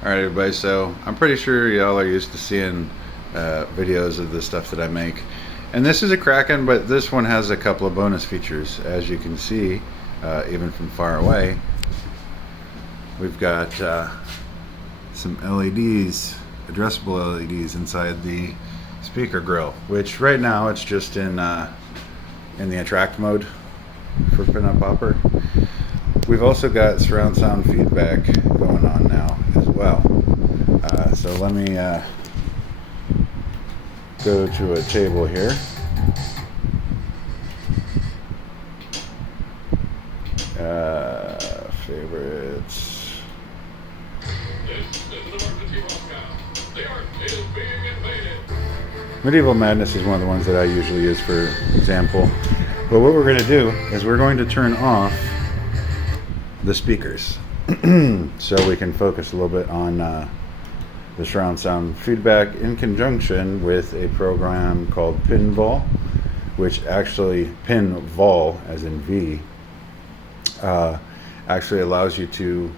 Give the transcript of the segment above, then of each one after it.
Alright everybody, so I'm pretty sure y'all are used to seeing videos of the stuff that I make. And this is a Kraken, but this one has a couple of bonus features. As you can see, even from far away, we've got some LEDs, addressable LEDs inside the speaker grill, which right now it's just in the attract mode for Pinup Popper. We've also got surround sound feedback going on now as well. So let me go to a table here. Favorites. Medieval Madness is one of the ones that I usually use for example. But what we're going to do is we're going to turn off the speakers so we can focus a little bit on the surround sound feedback in conjunction with a program called Pinball, which actually Pinball as in V actually allows you to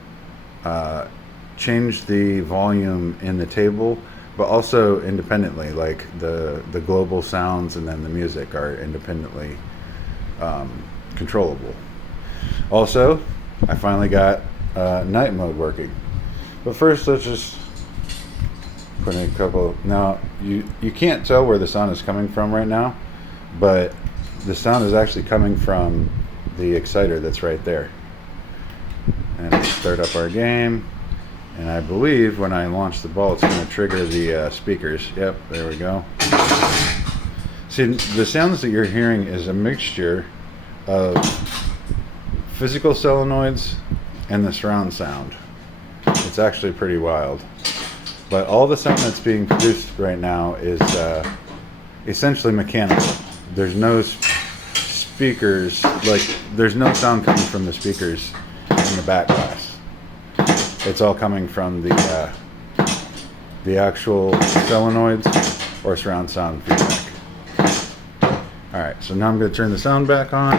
change the volume in the table, but also independently, like the global sounds and then the music are independently controllable. Also, I finally got night mode working. But first, let's just put in a couple. Now, you can't tell where the sound is coming from right now, but the sound is actually coming from the exciter that's right there. And let's start up our game. And I believe when I launch the ball, it's going to trigger the speakers. Yep, there we go. See, the sounds that you're hearing is a mixture of physical solenoids and the surround sound. It's actually pretty wild. But all the sound that's being produced right now is essentially mechanical. There's no speakers, like there's no sound coming from the speakers in the back glass. It's all coming from the actual solenoids or surround sound feedback. Alright, so now I'm going to turn the sound back on.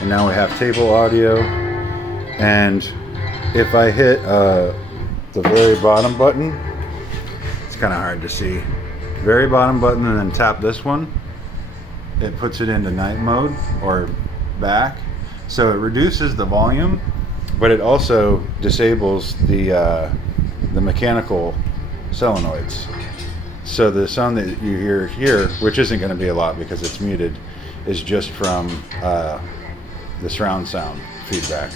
And now we have table audio. And if I hit the very bottom button, it's kind of hard to see. Very bottom button and then tap this one, it puts it into night mode or back. So it reduces the volume, but it also disables the mechanical solenoids. So the sound that you hear here, which isn't going to be a lot because it's muted, is just from the surround sound feedback.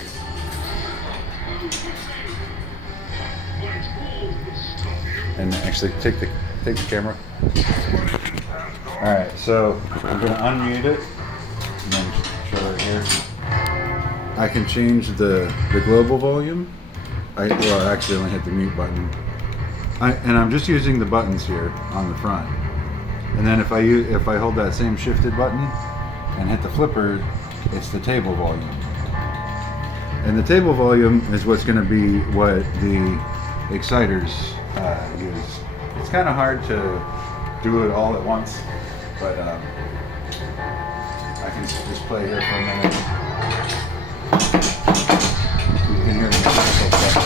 And actually take the camera. Alright, so I'm going to unmute it and then show it here. I can change the global volume. I actually only hit the mute button. And I'm just using the buttons here on the front. And then if I hold that same shifted button and hit the flipper, it's the table volume. And the table volume is what's going to be what the exciters use. It's kind of hard to do it all at once, but I can just play here for a minute. You can hear the mechanical stuff.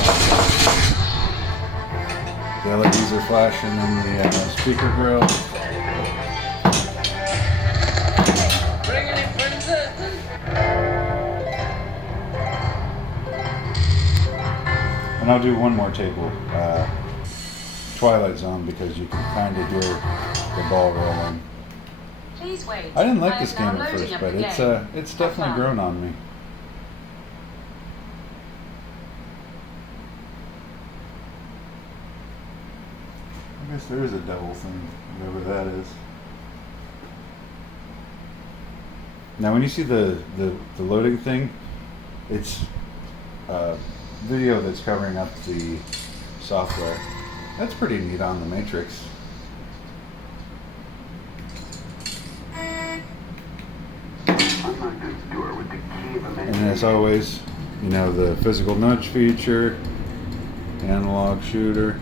The LEDs are flashing in the speaker grill. Bring any princesses? And I'll do one more table, Twilight Zone, because you can kind of hear the ball rolling. Please wait. I didn't like this game at first, but it's definitely grown on me. I guess there is a devil thing, whatever that is. Now when you see the loading thing, it's video that's covering up the software. That's pretty neat on the Matrix. And as always, you know, the physical nudge feature, analog shooter.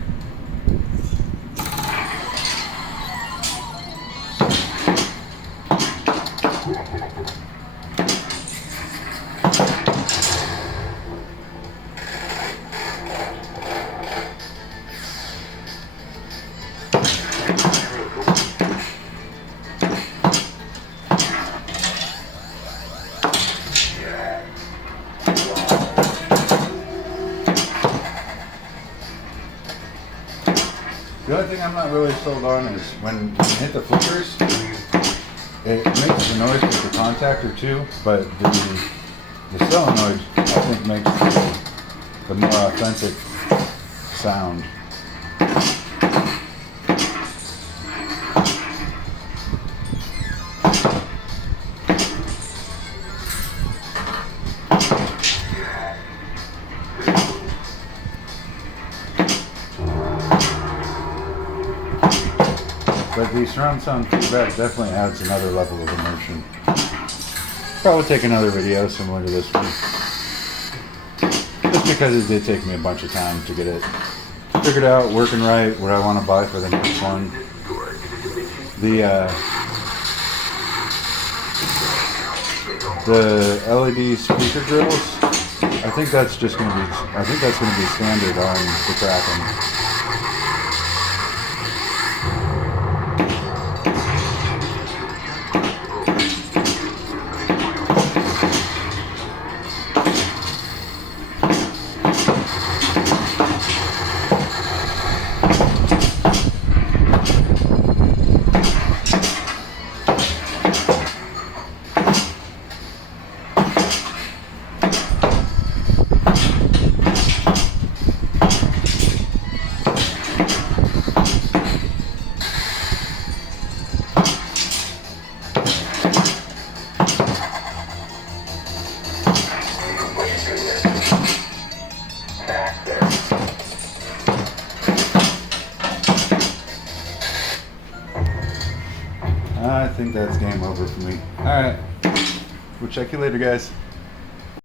The only thing I'm not really sold on is when you hit the flickers, it makes the noise with the contactor too, but the solenoid I think makes the more authentic sound. But the surround sound feedback definitely adds another level of immersion. Probably take another video similar to this one. Just because it did take me a bunch of time to get it figured out, working right, what I want to buy for the next one. The LED speaker grills, I think that's going to be standard on the Kraken. I think that's game over for me. Alright, we'll check you later, guys.